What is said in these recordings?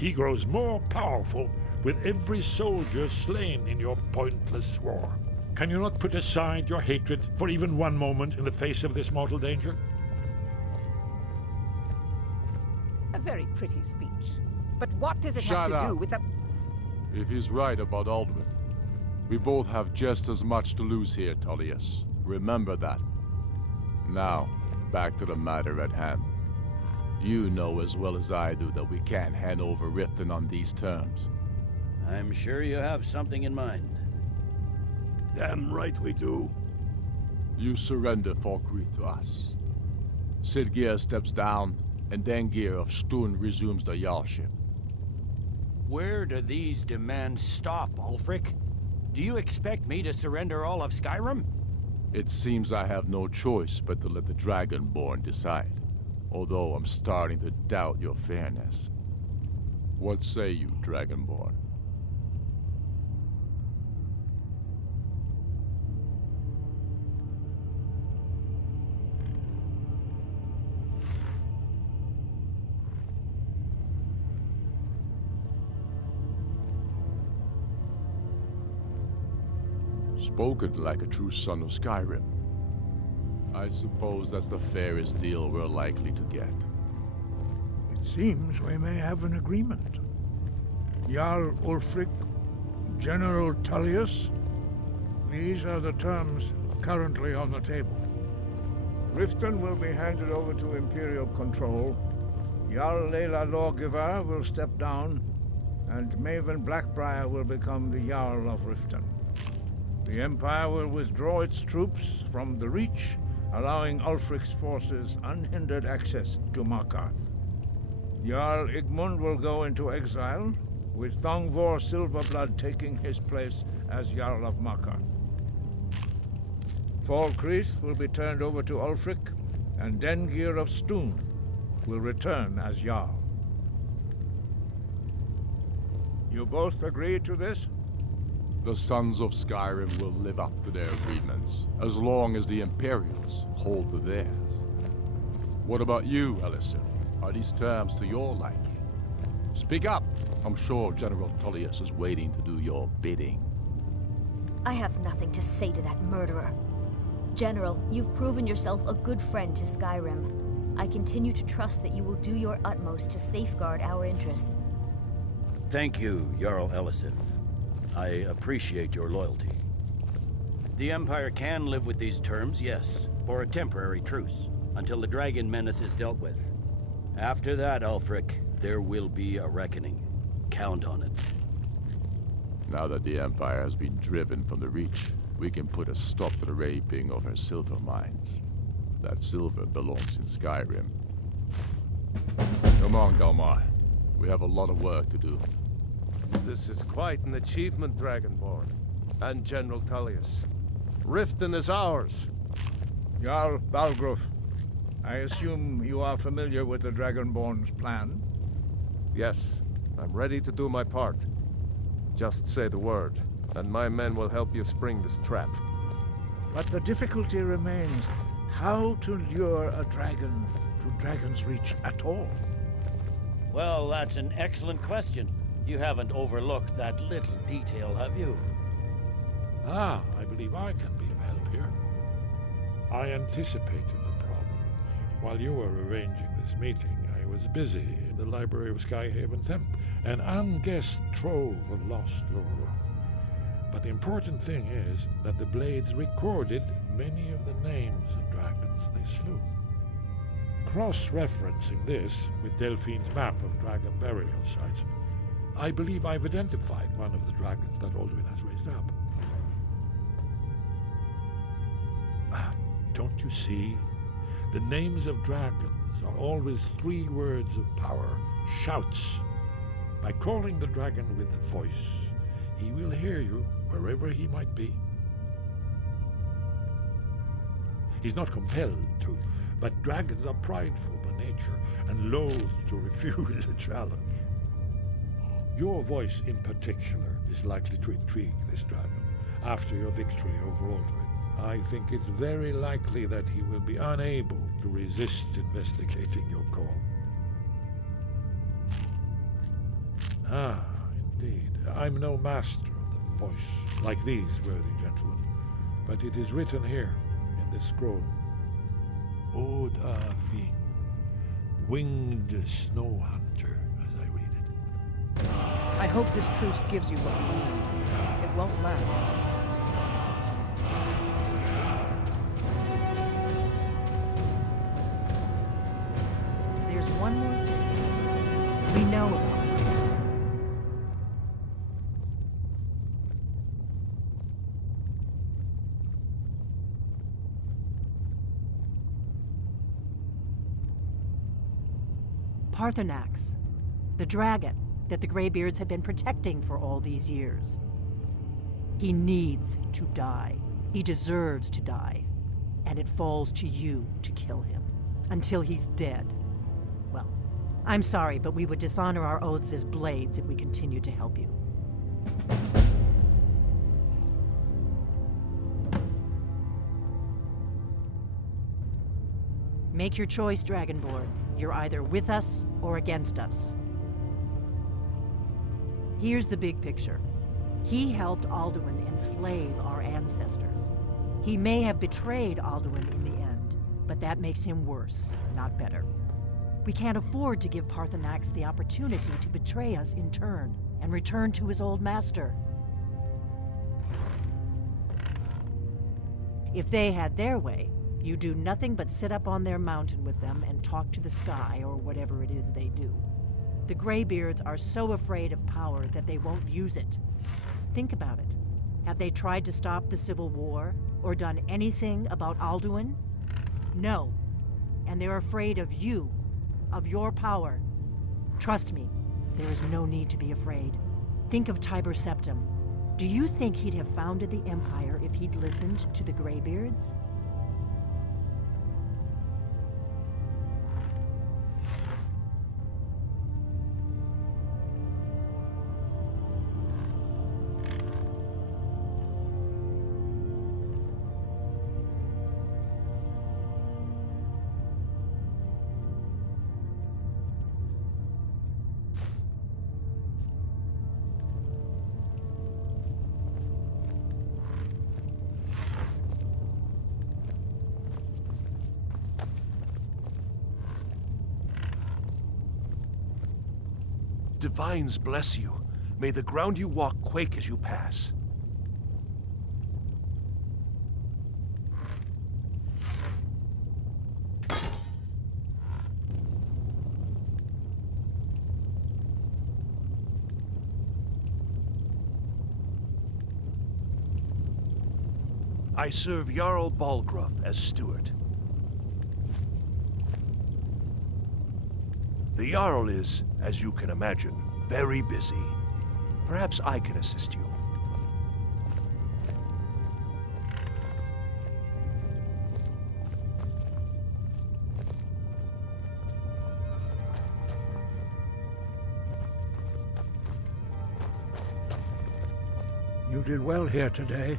He grows more powerful with every soldier slain in your pointless war. Can you not put aside your hatred for even one moment in the face of this mortal danger? A very pretty speech. But what does it have to do with the... If he's right about Alduin, we both have just as much to lose here, Tullius. Remember that. Now, back to the matter at hand. You know as well as I do that we can't hand over Riften on these terms. I'm sure you have something in mind. Damn right we do. You surrender Falkreath to us. Sidgeir steps down, and Dengir of Stun resumes the Jarlship. Where do these demands stop, Ulfric? Do you expect me to surrender all of Skyrim? It seems I have no choice but to let the Dragonborn decide. Although I'm starting to doubt your fairness. What say you, Dragonborn? Spoken like a true son of Skyrim. I suppose that's the fairest deal we're likely to get. It seems we may have an agreement. Jarl Ulfric, General Tullius, these are the terms currently on the table. Riften will be handed over to Imperial control, Jarl Lela Lawgiver will step down, and Maven Blackbriar will become the Jarl of Riften. The Empire will withdraw its troops from the Reach, allowing Ulfric's forces unhindered access to Markarth. Jarl Igmund will go into exile, with Thongvor Silverblood taking his place as Jarl of Markarth. Falkreath will be turned over to Ulfric, and Dengir of Stun will return as Jarl. You both agree to this? The Sons of Skyrim will live up to their agreements, as long as the Imperials hold to theirs. What about you, Elisif? Are these terms to your liking? Speak up! I'm sure General Tullius is waiting to do your bidding. I have nothing to say to that murderer. General, you've proven yourself a good friend to Skyrim. I continue to trust that you will do your utmost to safeguard our interests. Thank you, Jarl Elisif. I appreciate your loyalty. The Empire can live with these terms, yes, for a temporary truce, until the dragon menace is dealt with. After that, Ulfric, there will be a reckoning. Count on it. Now that the Empire has been driven from the Reach, we can put a stop to the raping of her silver mines. That silver belongs in Skyrim. Come on, Galmar. We have a lot of work to do. This is quite an achievement, Dragonborn. And General Tullius. Riften is ours. Jarl Balgruuf, I assume you are familiar with the Dragonborn's plan? Yes, I'm ready to do my part. Just say the word, and my men will help you spring this trap. But the difficulty remains how to lure a dragon to Dragon's Reach at all. Well, that's an excellent question. You haven't overlooked that little detail, have you? Ah, I believe I can be of help here. I anticipated the problem. While you were arranging this meeting, I was busy in the library of Skyhaven Temp, an unguessed trove of lost lore. But the important thing is that the Blades recorded many of the names of dragons they slew. Cross-referencing this with Delphine's map of dragon burial sites, I believe I've identified one of the dragons that Alduin has raised up. Don't you see? The names of dragons are always 3 words of power, shouts. By calling the dragon with a voice, he will hear you wherever he might be. He's not compelled to, but dragons are prideful by nature and loath to refuse a challenge. Your voice in particular is likely to intrigue this dragon after your victory over Alduin. I think it's very likely that he will be unable to resist investigating your call. Ah, indeed. I'm no master of the voice, like these worthy gentlemen, but it is written here, in this scroll. Odahviing, winged snow hunter, as I read it. I hope this truce gives you what you need. It won't last. There's one more thing we know about it. Parthenax, the dragon that the Greybeards have been protecting for all these years. He needs to die. He deserves to die. And it falls to you to kill him. Until he's dead. Well, I'm sorry, but we would dishonor our oaths as blades if we continued to help you. Make your choice, Dragonborn. You're either with us or against us. Here's the big picture. He helped Alduin enslave our ancestors. He may have betrayed Alduin in the end, but that makes him worse, not better. We can't afford to give Parthenax the opportunity to betray us in turn and return to his old master. If they had their way, you do nothing but sit up on their mountain with them and talk to the sky or whatever it is they do. The Greybeards are so afraid of power that they won't use it. Think about it. Have they tried to stop the Civil War or done anything about Alduin? No. And they're afraid of you, of your power. Trust me, there is no need to be afraid. Think of Tiber Septim. Do you think he'd have founded the Empire if he'd listened to the Greybeards? Divines bless you. May the ground you walk quake as you pass. I serve Jarl Balgruuf as steward. The Jarl is, as you can imagine, very busy. Perhaps I can assist you. You did well here today.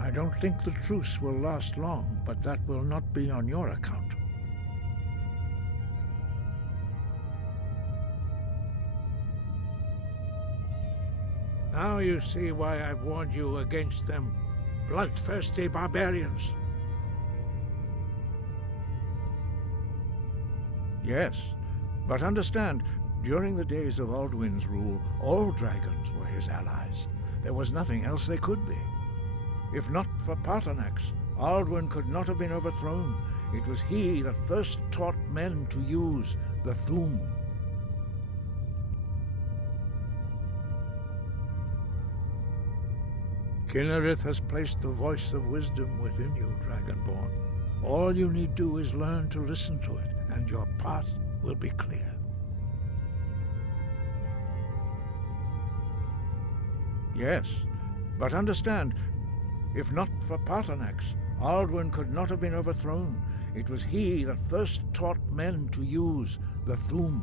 I don't think the truce will last long, but that will not be on your account. Now you see why I've warned you against them bloodthirsty barbarians. Yes, but understand, during the days of Alduin's rule, all dragons were his allies. There was nothing else they could be. If not for Parthenax, Alduin could not have been overthrown. It was he that first taught men to use the Thu'um. Kinnerith has placed the voice of wisdom within you, Dragonborn. All you need do is learn to listen to it, and your path will be clear. Yes, but understand, if not for Parthenax, Alduin could not have been overthrown. It was he that first taught men to use the Thu'um.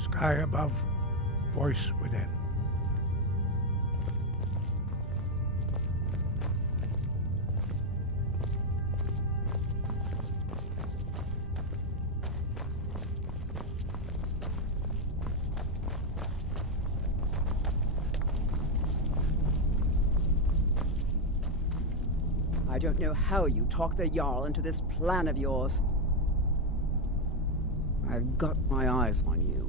Sky above, voice within. I don't know how you talked the Jarl into this plan of yours. I've got my eyes on you.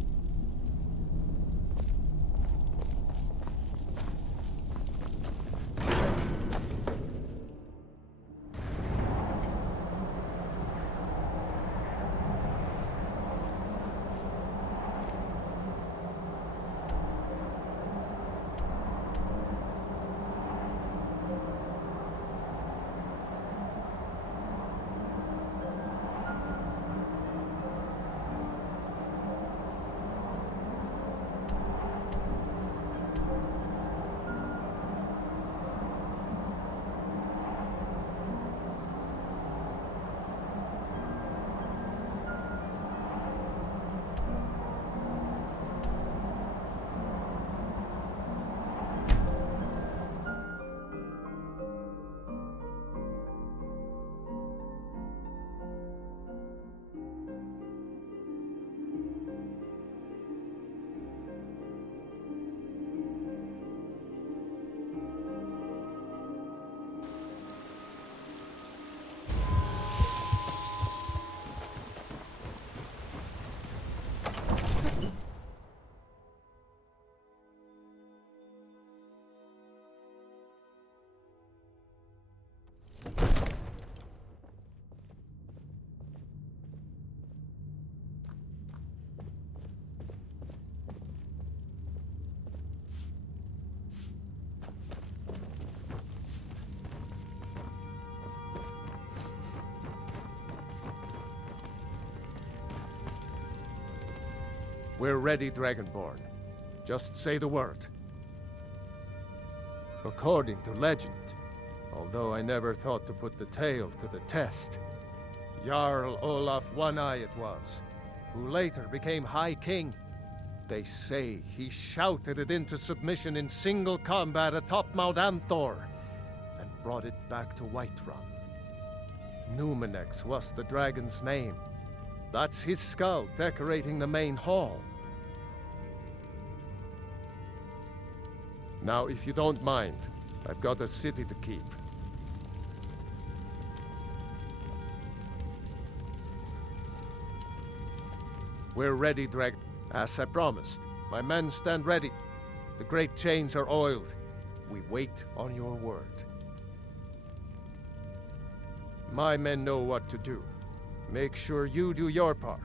We're ready, Dragonborn. Just say the word. According to legend, although I never thought to put the tale to the test, Jarl Olaf One-Eye it was, who later became High King. They say he shouted it into submission in single combat atop Mount Anthor, and brought it back to Whiterun. Numenex was the dragon's name. That's his skull decorating the main hall. Now, if you don't mind, I've got a city to keep. We're ready, Dragon. As I promised, my men stand ready. The great chains are oiled. We wait on your word. My men know what to do. Make sure you do your part.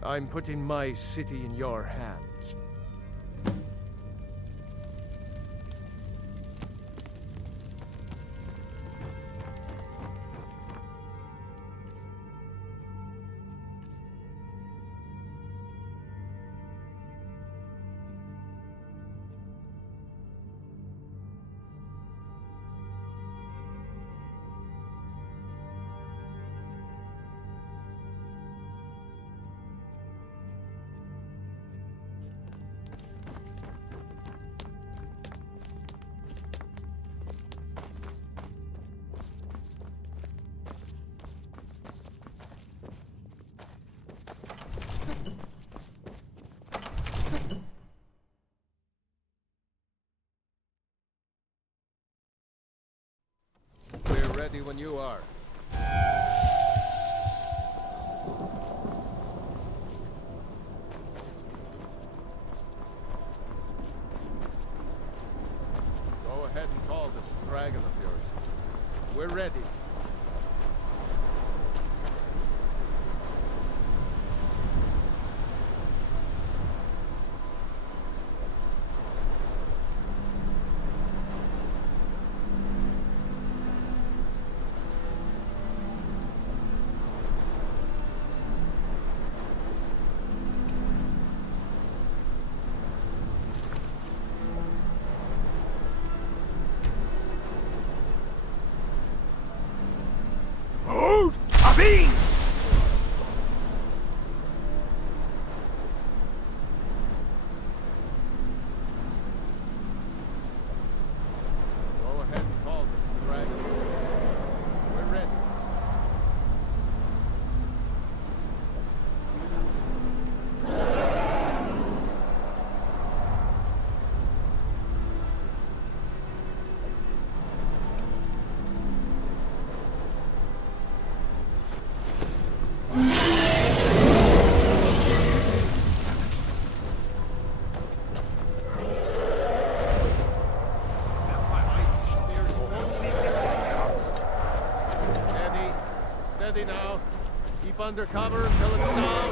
I'm putting my city in your hands. Ready when you are. Go ahead and call this dragon of yours. We're ready. under cover until it's down.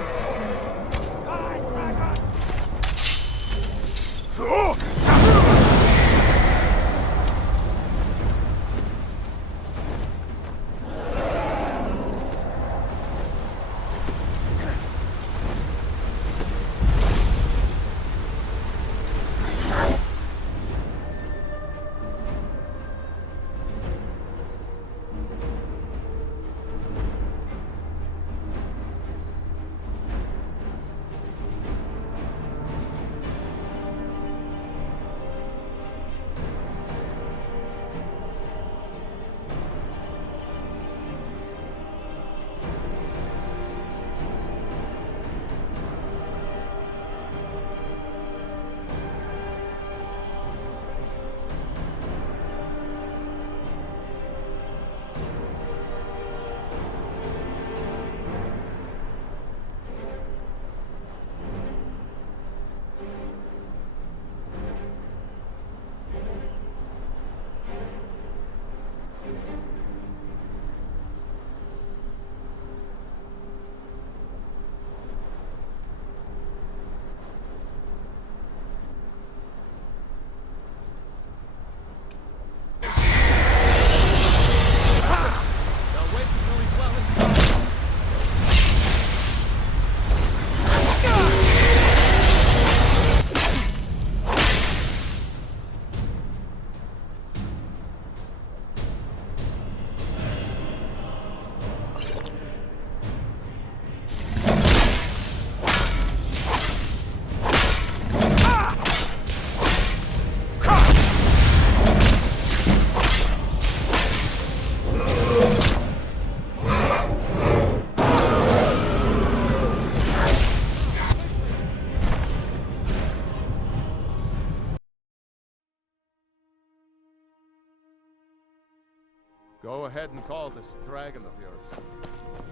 Go ahead and call this dragon of yours.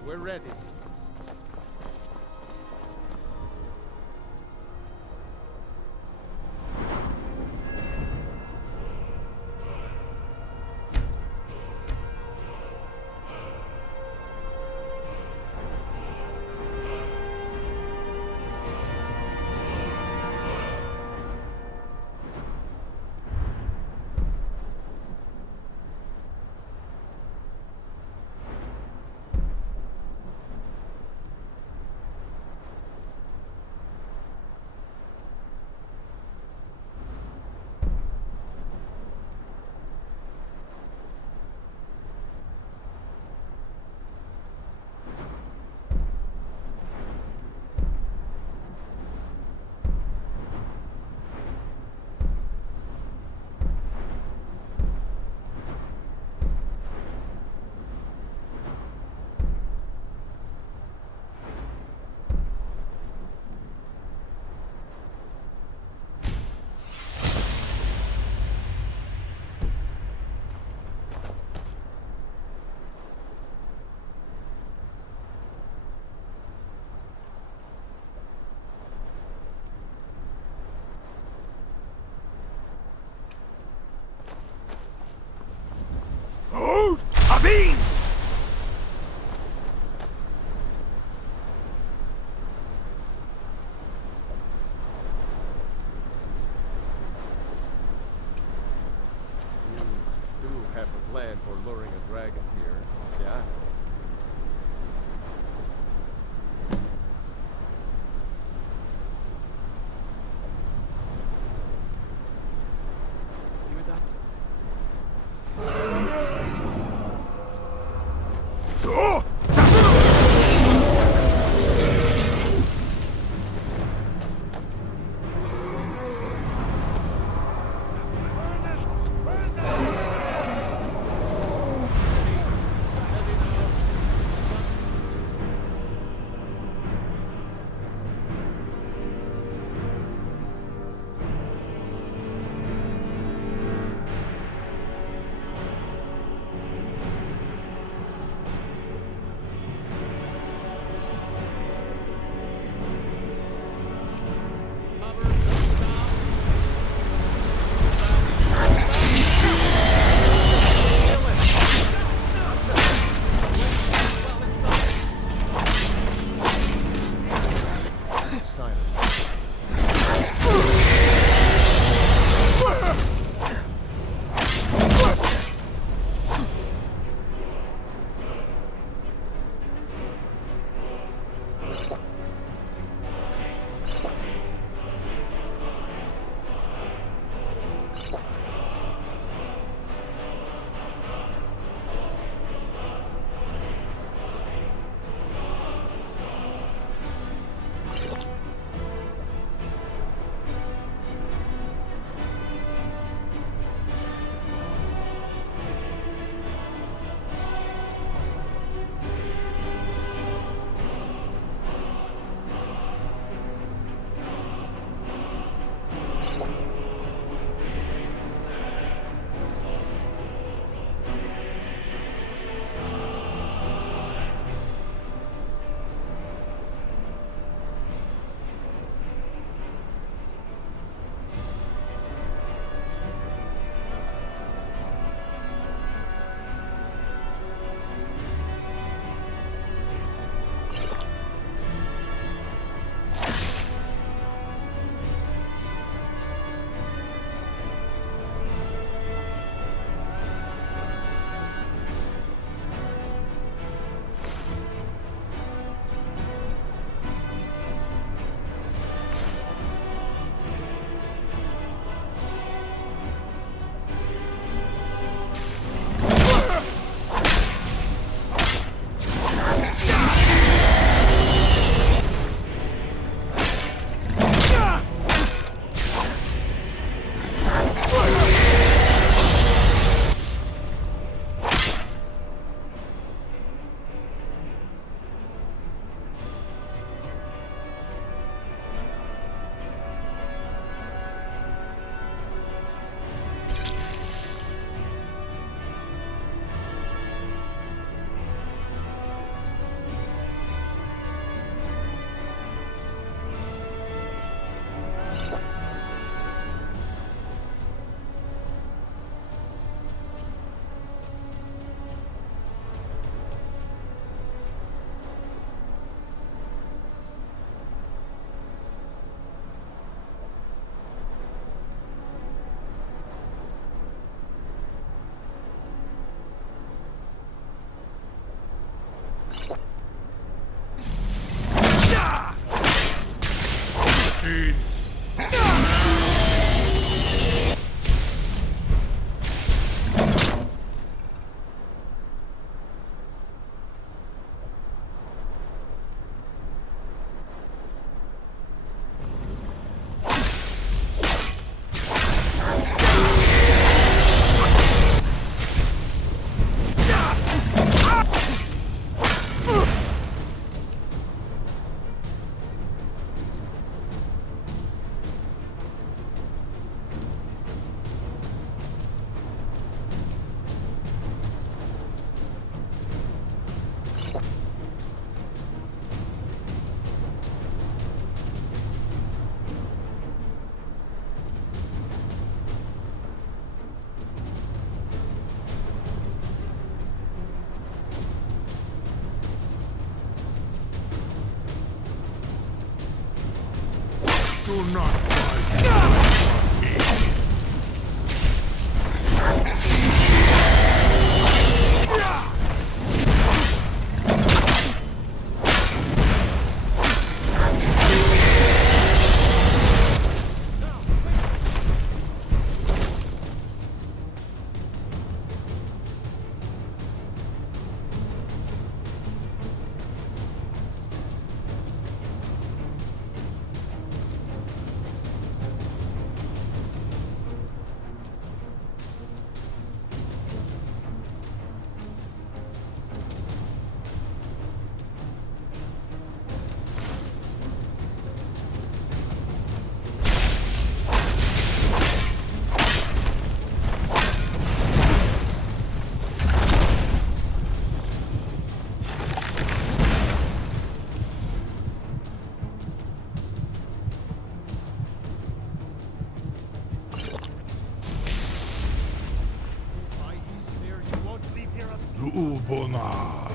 We're ready. Odahviing! You do have a plan for luring a dragon here, yeah? Hear that? Odahviing! Do not fight me. Zu'ulbonar,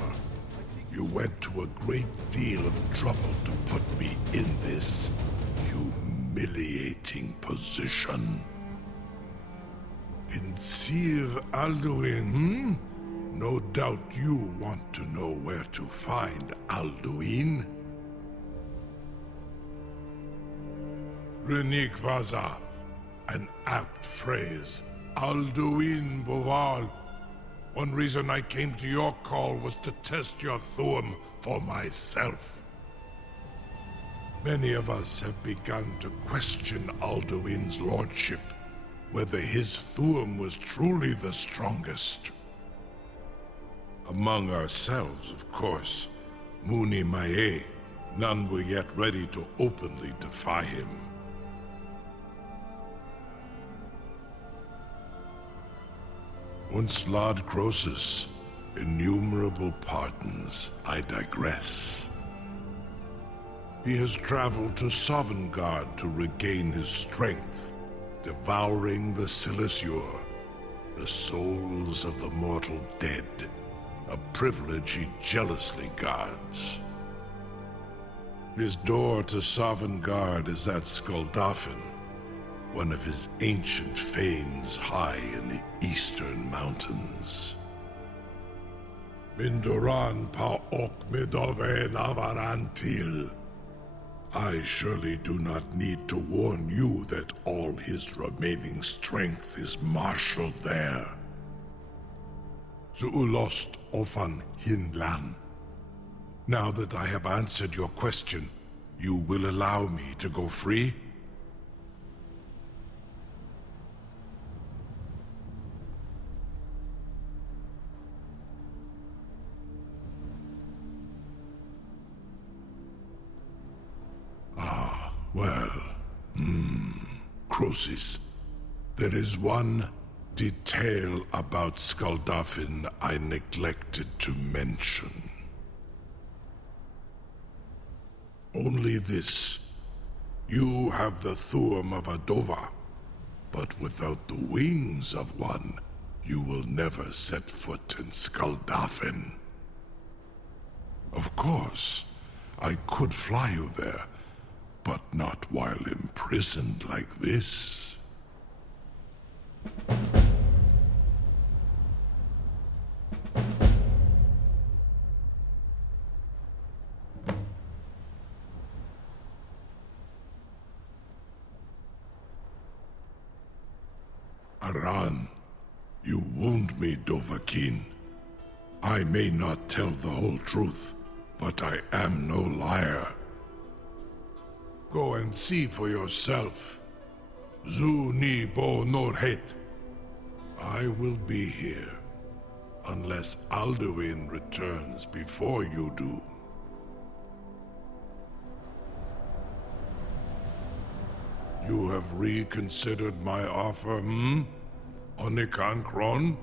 you went to a great deal of trouble to put me in this humiliating position. In Sir Alduin, No doubt you want to know where to find Alduin. Renikvaza, an apt phrase. Alduin Boval. One reason I came to your call was to test your Thuum for myself. Many of us have begun to question Alduin's lordship, whether his Thuum was truly the strongest. Among ourselves, of course, Muni Mae, none were yet ready to openly defy him. Once Lord Croesus, innumerable pardons, I digress. He has traveled to Sovngarde to regain his strength, devouring the Silesure, the souls of the mortal dead, a privilege he jealously guards. His door to Sovngarde is at Skuldafn, one of his ancient fanes high in the eastern mountains. Mindoran pa ok midove navarantil. I surely do not need to warn you that all his remaining strength is marshaled there. Zuulost ofan hinlan. Now that I have answered your question, you will allow me to go free? Well, Croesus, there is one detail about Skuldafn I neglected to mention. Only this. You have the Thuum of Adova, but without the wings of one, you will never set foot in Skuldafn. Of course, I could fly you there, but not while imprisoned like this. Aran, you wound me, Dovahkiin. I may not tell the whole truth, but I am no liar. Go and see for yourself. Zu ni bo norhet. I will be here, unless Alduin returns before you do. You have reconsidered my offer, Onikan Kron?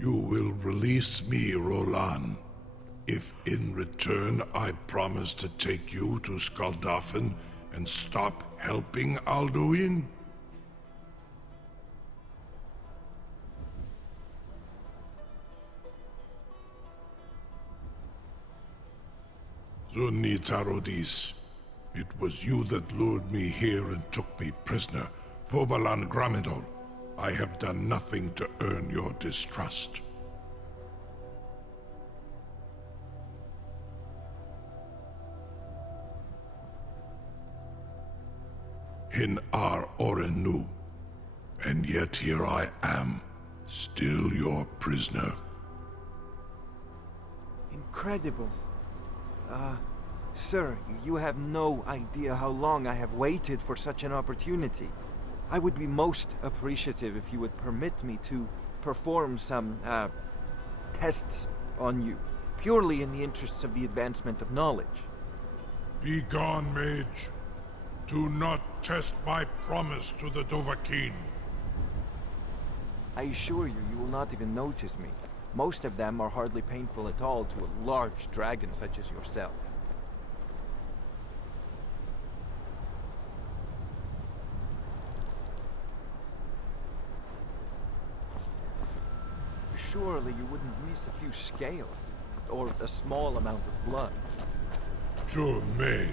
You will release me, Rolan, if in return I promise to take you to Skaldafn and stop helping Alduin? Zunitarodis, it was you that lured me here and took me prisoner. Vobalan Gramidol, I have done nothing to earn your distrust. Hin Ar Orenu, and yet here I am, still your prisoner. Incredible. Sir, you have no idea how long I have waited for such an opportunity. I would be most appreciative if you would permit me to perform some, tests on you, purely in the interests of the advancement of knowledge. Be gone, mage. Do not test my promise to the Dovahkiin. I assure you, you will not even notice me. Most of them are hardly painful at all to a large dragon such as yourself. Surely you wouldn't miss a few scales, or a small amount of blood. May,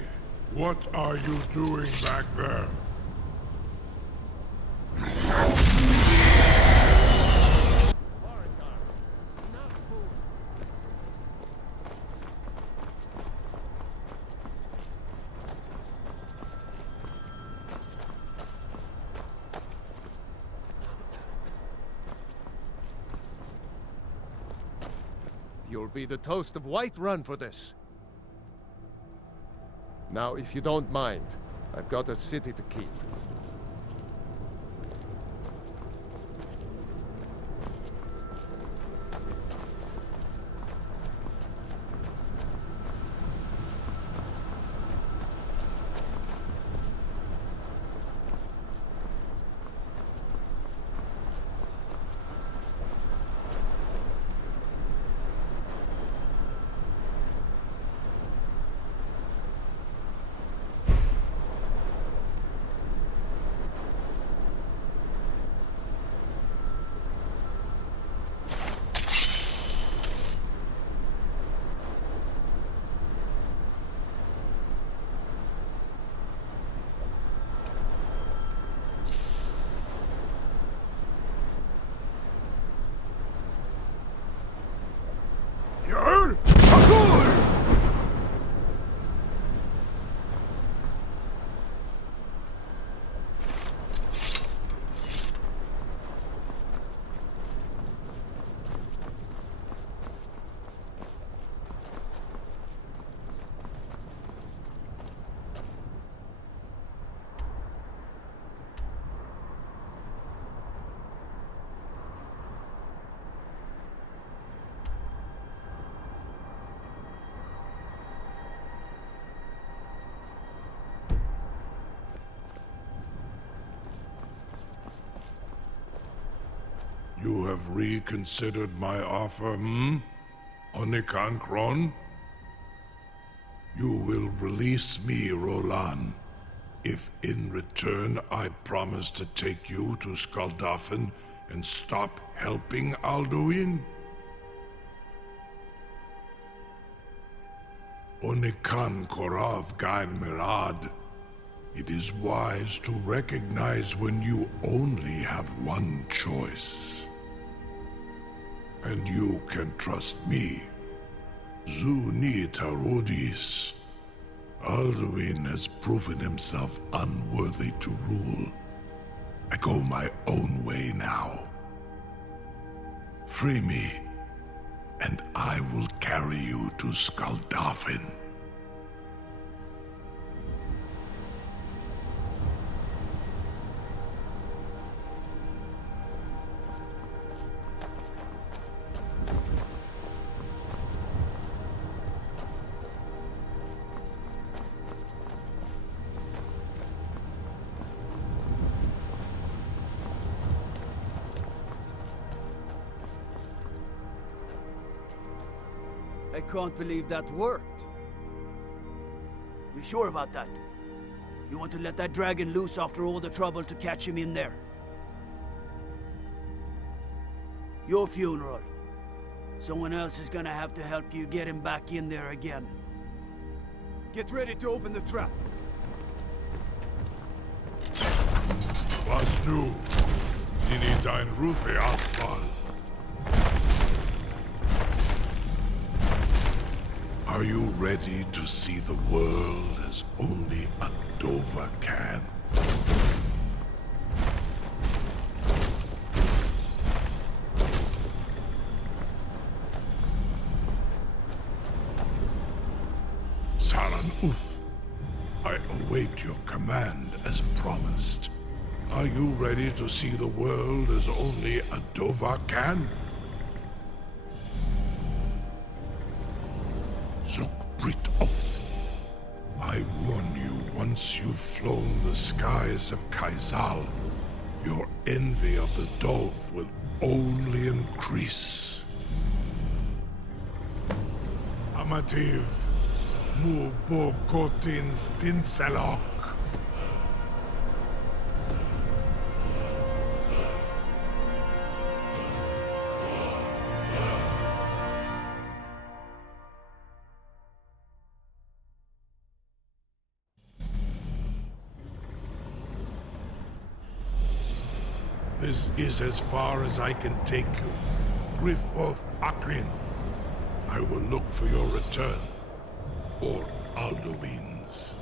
what are you doing back there? You'll be the toast of Whiterun for this. Now, if you don't mind, I've got a city to keep. You have reconsidered my offer, Onikan Kron? You will release me, Rolan, if in return I promise to take you to Skaldafn and stop helping Alduin? Onikan Korav Gain Mirad. It is wise to recognize when you only have one choice. And you can trust me. Zuni Tarodis. Alduin has proven himself unworthy to rule. I go my own way now. Free me, and I will carry you to Odahviing. I can't believe that worked. You sure about that? You want to let that dragon loose after all the trouble to catch him in there? Your funeral. Someone else is gonna have to help you get him back in there again. Get ready to open the trap. Was nu, Nini dein Rufe Asphalt. Are you ready to see the world as only Odahviing can? Saran Uth, I await your command as promised. Are you ready to see the world as only Odahviing can? Brit-Oth. I warn you, once you've flown the skies of Kaizal, your envy of the Dove will only increase. Amativ, mu bo kotin stinselok. This is as far as I can take you. Grifoth Akrin. I will look for your return. Or Alduin's.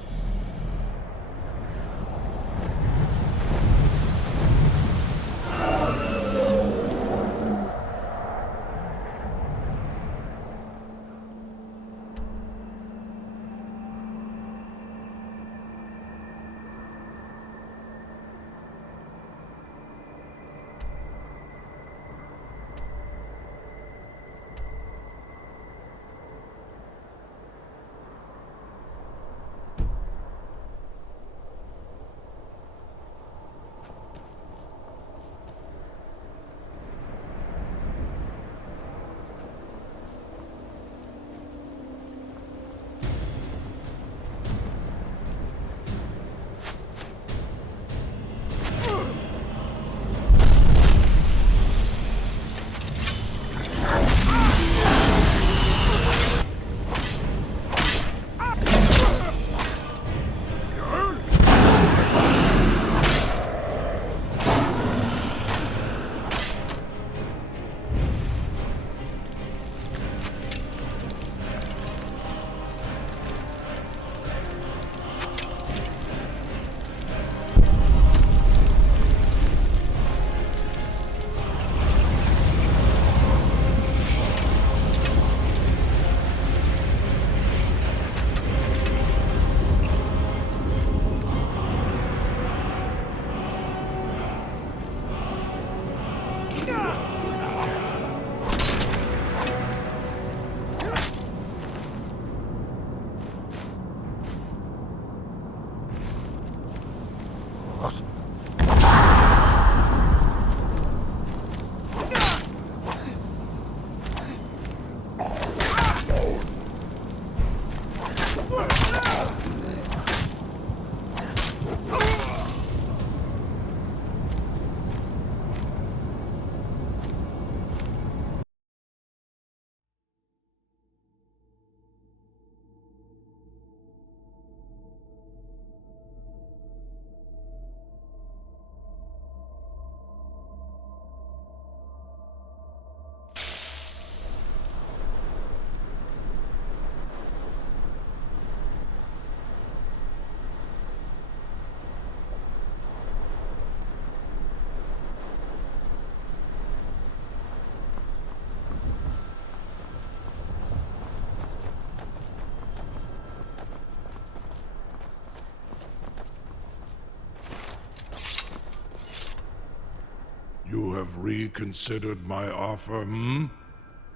You have reconsidered my offer,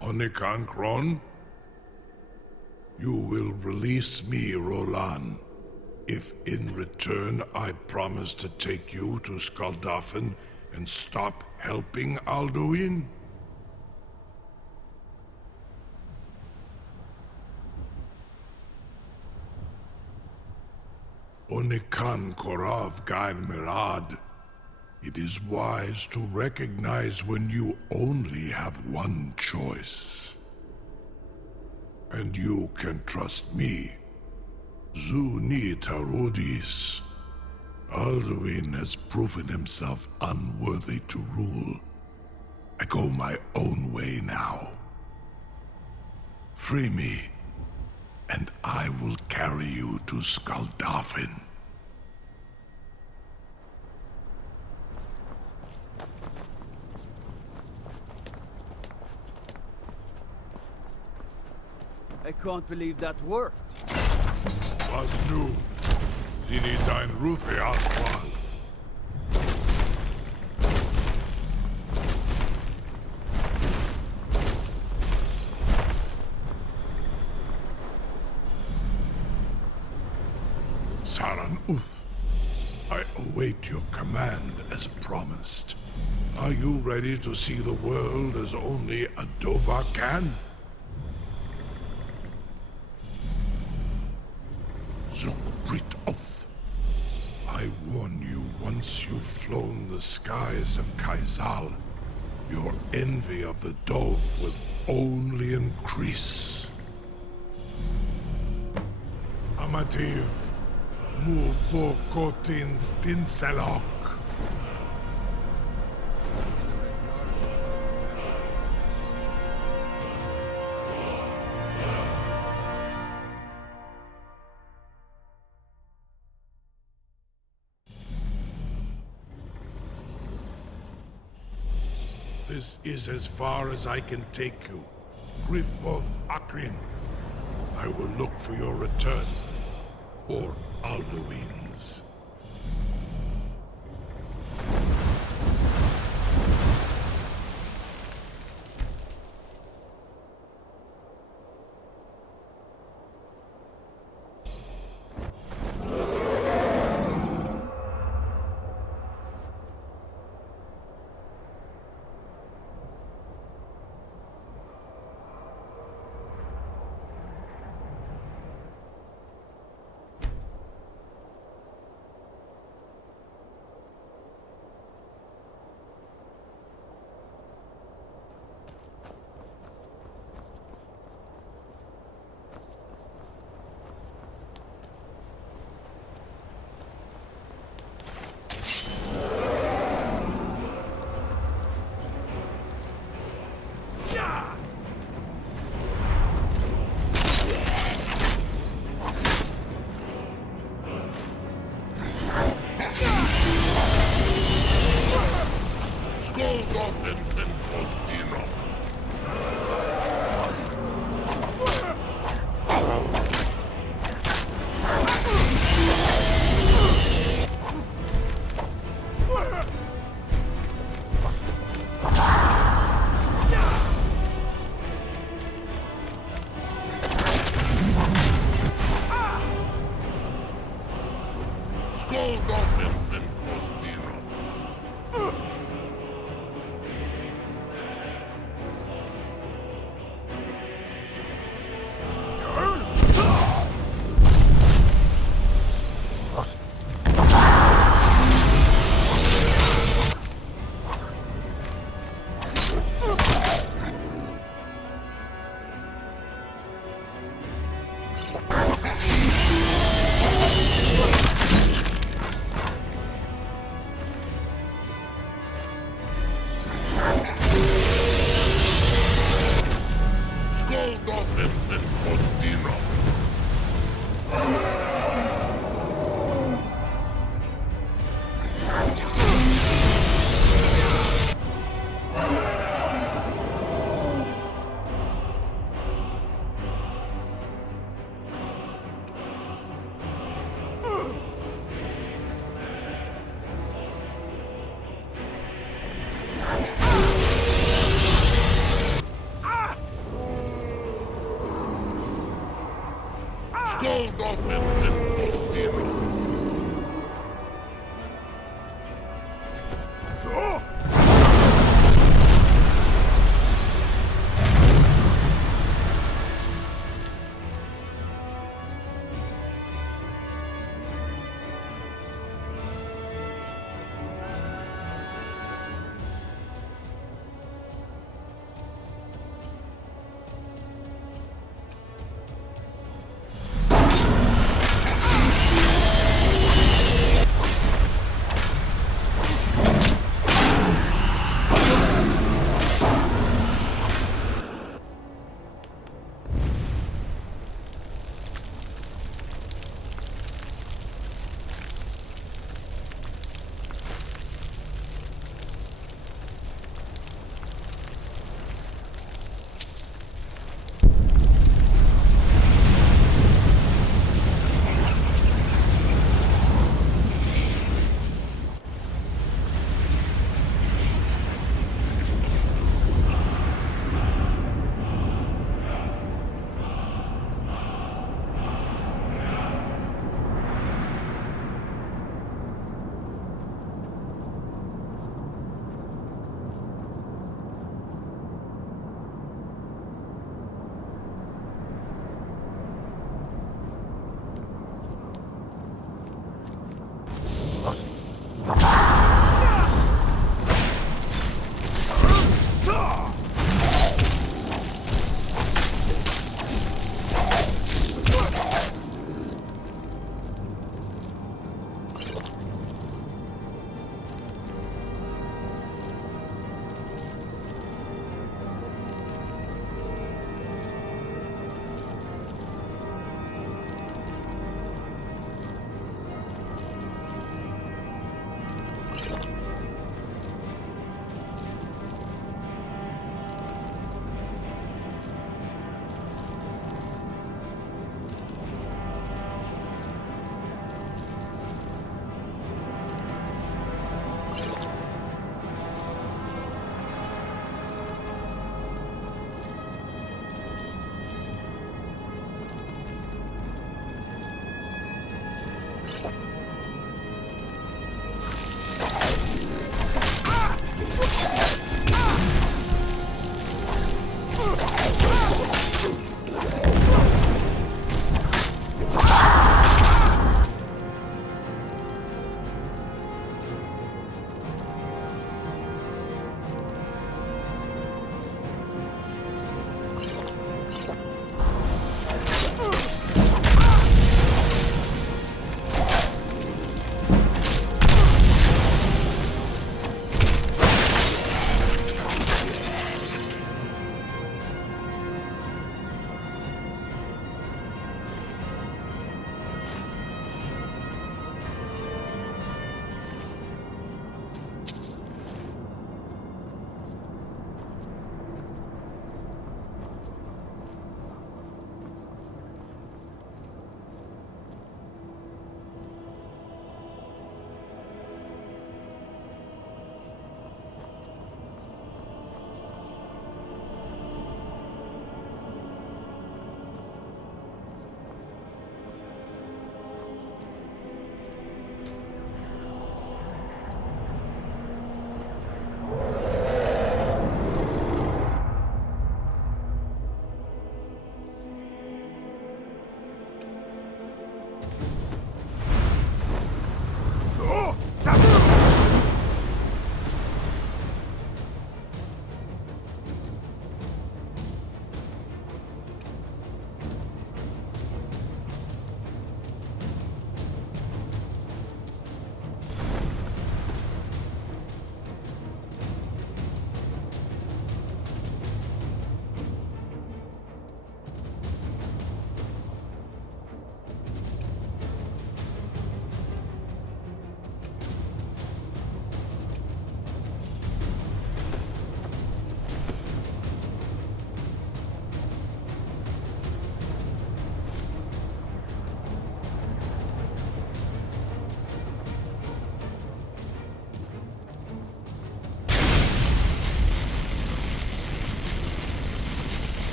Onikan Kron? You will release me, Roland, if in return I promise to take you to Skaldafn and stop helping Alduin? Onikan Korav Gain Mirad. It is wise to recognize when you only have one choice. And you can trust me. Zuni Tarudis. Alduin has proven himself unworthy to rule. I go my own way now. Free me, and I will carry you to Skaldafn. I can't believe that worked. Was nu. Zini dein Rufe Aswal. Saran Uth, I await your command as promised. Are you ready to see the world as only a Dova can? Zukbrit Oth. I warn you, once you've flown the skies of Kaizal, your envy of the Dove will only increase. Amativ, mu bokotin stinselok. This is as far as I can take you. Grifboth Akrin. I will look for your return. Or Alduin's.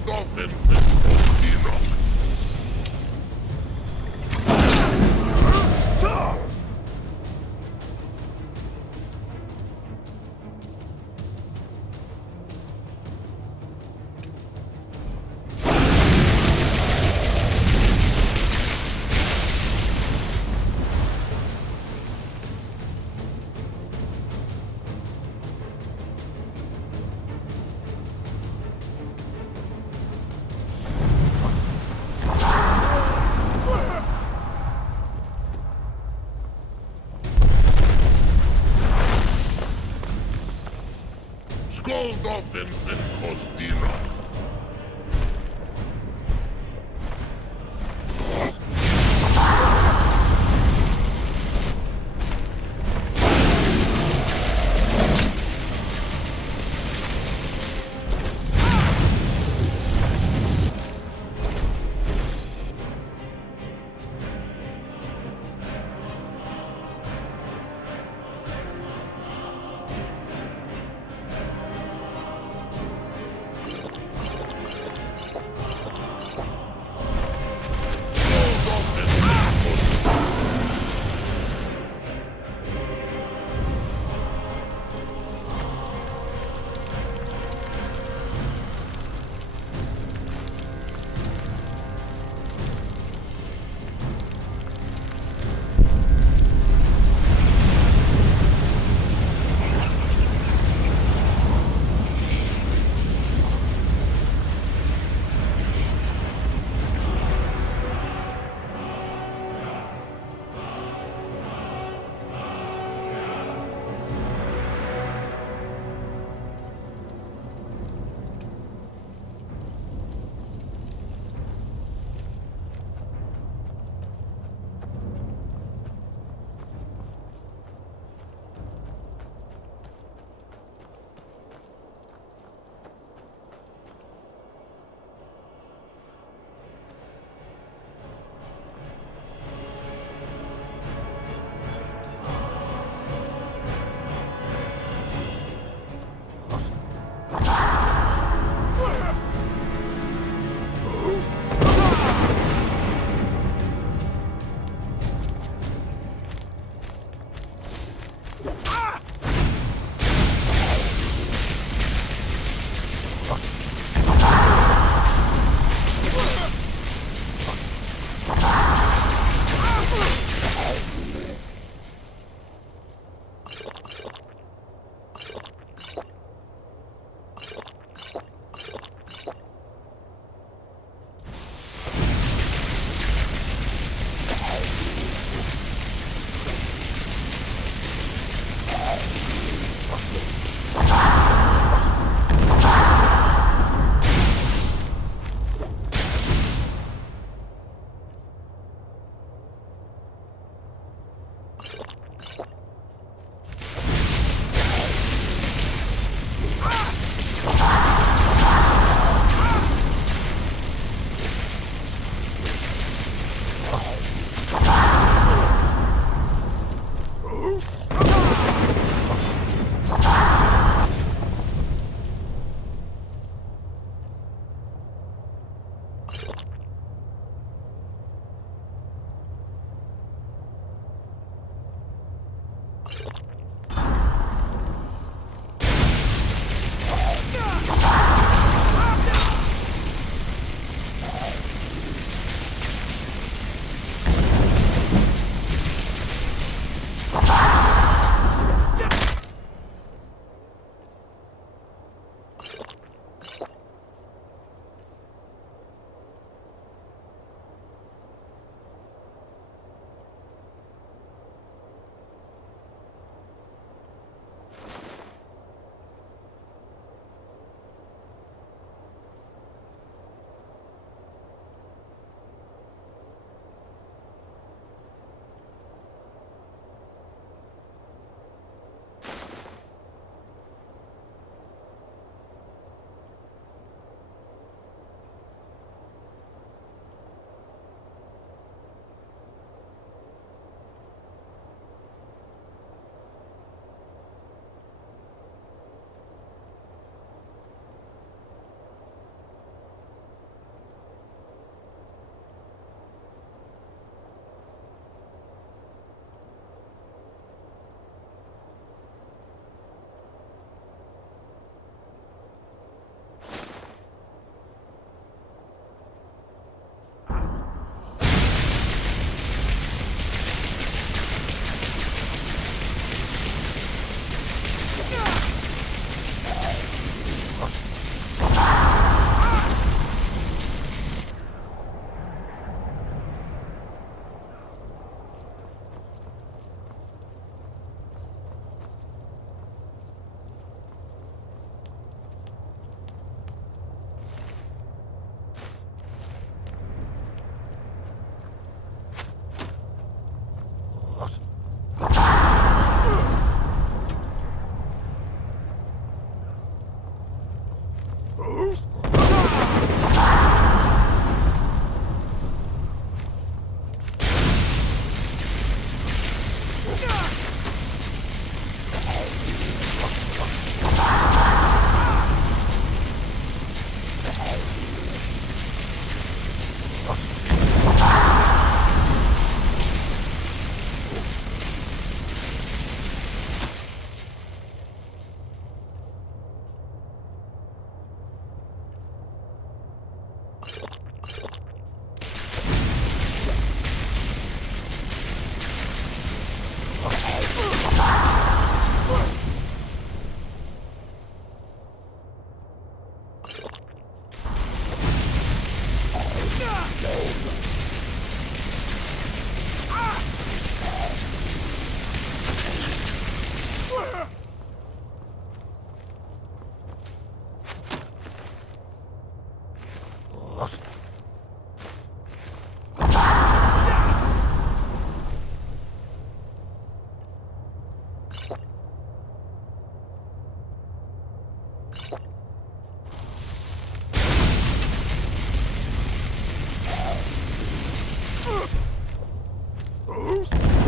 Skåldolfen Fenrosdina. Skåldolfen Fenrosdina.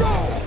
What?